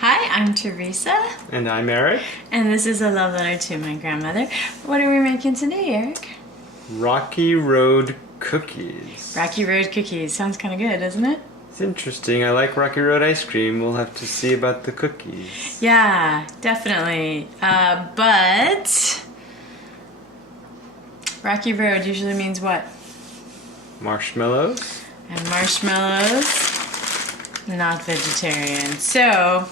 Hi, I'm Teresa. And I'm Eric. And this is a love letter to my grandmother. What are we making today, Eric? Rocky Road cookies. Rocky Road cookies. Sounds kind of good, doesn't it? It's interesting. I like Rocky Road ice cream. We'll have to see about the cookies. Yeah, definitely. But Rocky Road usually means what? Marshmallows. And marshmallows, not vegetarian. So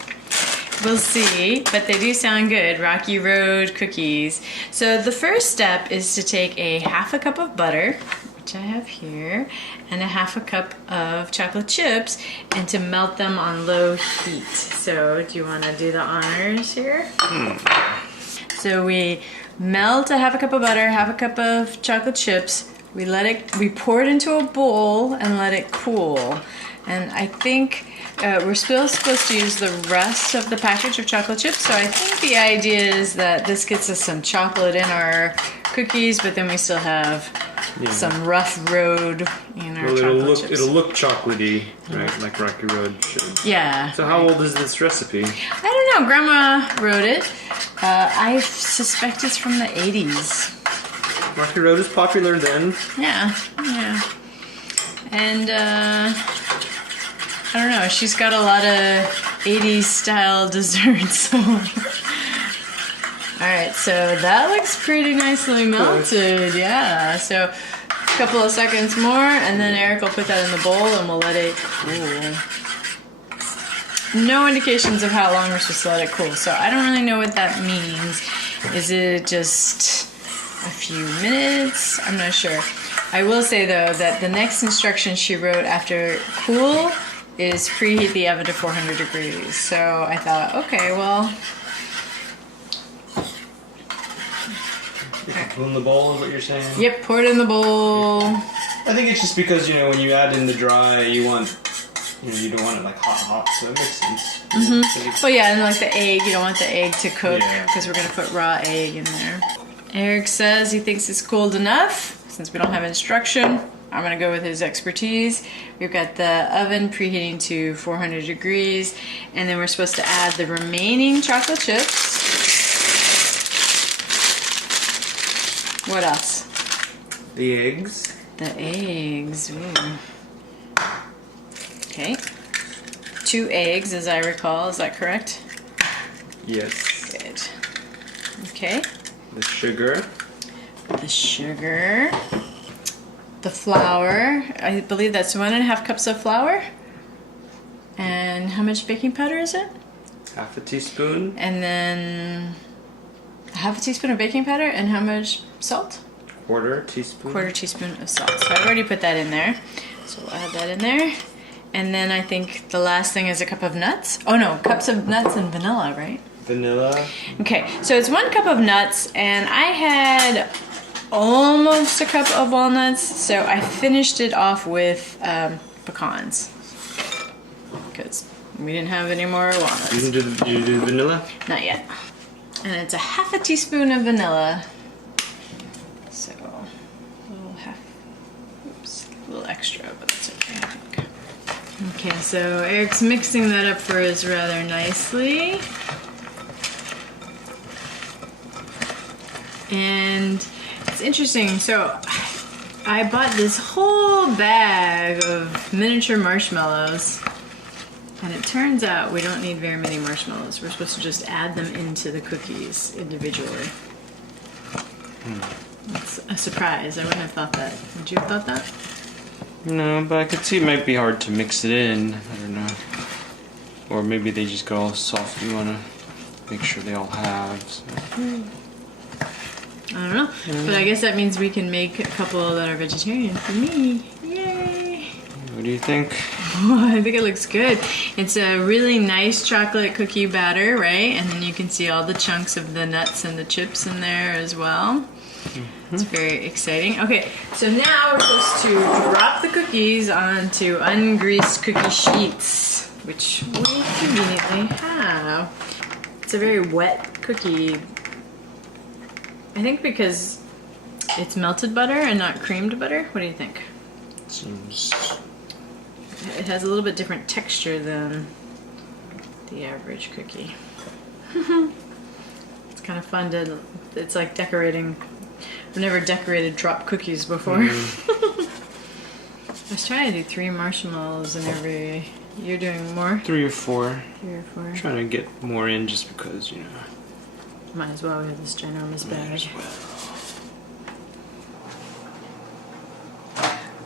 we'll see, but they do sound good. Rocky Road cookies. So the first step is to take a half a cup of butter, which I have here, and a half a cup of chocolate chips, and to melt them on low heat. So do you want to do the honors here? So we melt a half a cup of butter, half a cup of chocolate chips. We pour it into a bowl and let it cool. And I think we're still supposed to use the rest of the package of chocolate chips. So I think the idea is that this gets us some chocolate in our cookies, but then we still have some rough road in our chocolate chips. It'll look chocolatey, right? Like Rocky Road should. Yeah. So how old is this recipe? I don't know. Grandma wrote it. I suspect it's from the 80s. Rocky Road is popular then. Yeah. And I don't know, she's got a lot of 80s style desserts. Alright, so that looks pretty nicely melted. Yeah, so a couple of seconds more and then Eric will put that in the bowl and we'll let it cool. No indications of how long we're supposed to let it cool, so I don't really know what that means. Is it just a few minutes? I'm not sure. I will say though that the next instruction she wrote after cool is preheat the oven to 400 degrees. So I thought, okay, well. Put in the bowl is what you're saying? Yep, pour it in the bowl. I think it's just because, when you add in the dry, you don't want it like hot, so it makes sense. Well, yeah, and like the egg, you don't want the egg to cook because we're going to put raw egg in there. Eric says he thinks it's cooled enough. Since we don't have instruction, I'm going to go with his expertise. We've got the oven preheating to 400 degrees, and then we're supposed to add the remaining chocolate chips. What else? The eggs. The eggs. Ooh. Okay. 2 eggs, as I recall. Is that correct? Yes. Good. Okay. The sugar. The sugar. The flour. I believe that's 1.5 cups of flour. And how much baking powder is it? Half a teaspoon. And then half a teaspoon of baking powder. And how much salt? Quarter teaspoon. Quarter teaspoon of salt. So I've already put that in there. So we'll add that in there. And then I think the last thing is a cup of nuts. Oh no, cups of nuts and vanilla, right? Vanilla. Okay, so it's 1 cup of nuts, and I had almost a cup of walnuts, so I finished it off with pecans because we didn't have any more walnuts. Did you do vanilla? Not yet. And it's a half a teaspoon of vanilla. So a little extra, but that's okay, I think. Okay, so Eric's mixing that up for us rather nicely. And it's interesting, so I bought this whole bag of miniature marshmallows, and it turns out we don't need very many marshmallows. We're supposed to just add them into the cookies individually. It's a surprise. I wouldn't have thought that. Would you have thought that? No, but I could see it might be hard to mix it in. I don't know. Or maybe they just go all soft. You want to make sure they all have. So. I don't know, but I guess that means we can make a couple that are vegetarian for me. Yay! What do you think? Oh, I think it looks good. It's a really nice chocolate cookie batter, right? And then you can see all the chunks of the nuts and the chips in there as well. It's very exciting. Okay, so now we're supposed to drop the cookies onto ungreased cookie sheets, which we conveniently have. It's a very wet cookie. I think because it's melted butter and not creamed butter. What do you think? Seems It has a little bit different texture than the average cookie. It's kind of fun to, it's like decorating. I've never decorated drop cookies before. I was trying to do 3 marshmallows in every, you're doing more? 3 or 4. 3 or 4? Trying to get more in just because, you know. Might as well, we have this ginormous Might bag. as well.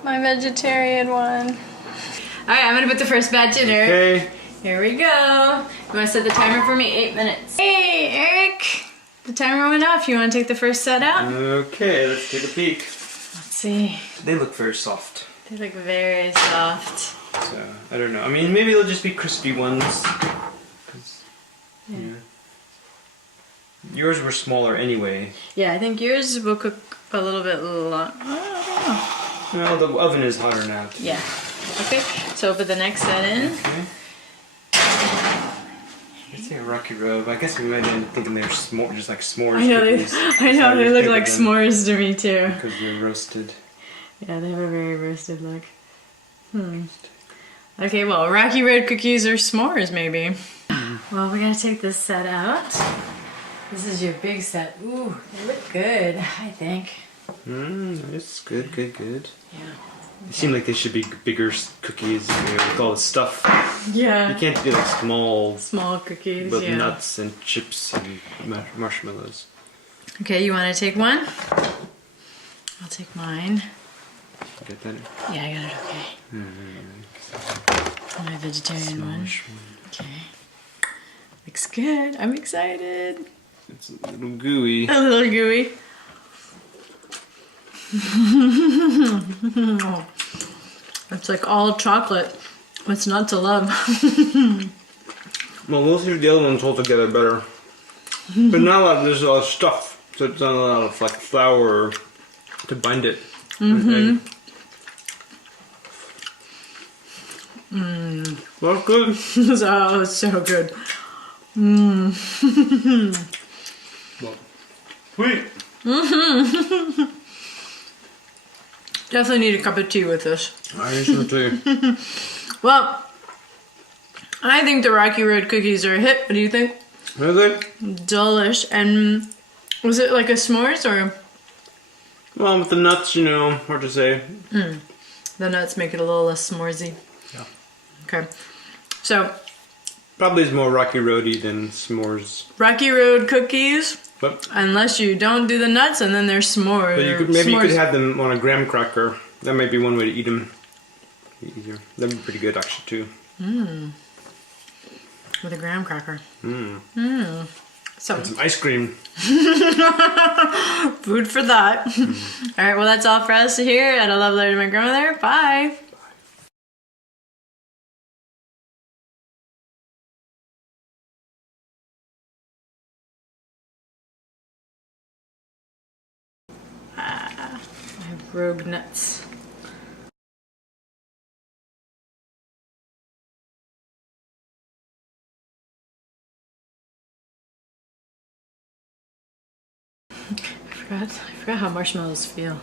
My vegetarian one. Alright, I'm gonna put the first batch in there. Okay. Here we go. You wanna set the timer for me? 8 minutes. Hey, Eric! The timer went off. You wanna take the first set out? Okay, let's take a peek. Let's see. They look very soft. They look very soft. So, I don't know. I mean, maybe they'll just be crispy ones. 'Cause, yeah. Yours were smaller anyway. Yeah, I think yours will cook a little bit long. Well, the oven is hotter now. Too. Yeah. Okay, so put the next set in. Okay. I'd say a Rocky Road, but I guess we might end up thinking they're just like s'mores I know cookies. they look like s'mores to me too. Because they're roasted. Yeah, they have a very roasted look. Okay, well, Rocky Road cookies or s'mores maybe. Well, we gotta take this set out. This is your big set. Ooh, they look good, I think. It's good, good, good. Yeah. They seem like they should be bigger cookies, you know, with all the stuff. Yeah. You can't do like small cookies, with yeah. nuts and chips and marshmallows. Okay, you want to take one? I'll take mine. Get that? Yeah, I got it okay. My vegetarian one. Okay. Looks good. I'm excited. It's a little gooey. A little gooey. It's like all chocolate. What's not to love? Well, we'll see if the other ones hold together better. But not a lot, there's a lot of stuff, so it's not a lot of like flour to bind it. Well, good. Oh, it's so good. Well, sweet. Definitely need a cup of tea with this. I think so too. Well, I think the Rocky Road cookies are a hit. What do you think? They're good. Delish. And was it like a s'mores or? Well, with the nuts, you know, hard to say. The nuts make it a little less s'moresy. Yeah. Okay. So, Probably is more Rocky Roady than s'mores. Rocky Road cookies, But unless you don't do the nuts, and then there's s'mores. you could, maybe you could have them on a graham cracker. That might be one way to eat them. Easier. That'd be pretty good actually too. With a graham cracker. So, And some ice cream. food for thought. Alright, well that's all for us here at A Love Letter to My Grandmother. Bye! I have rogue nuts. I forgot how marshmallows feel.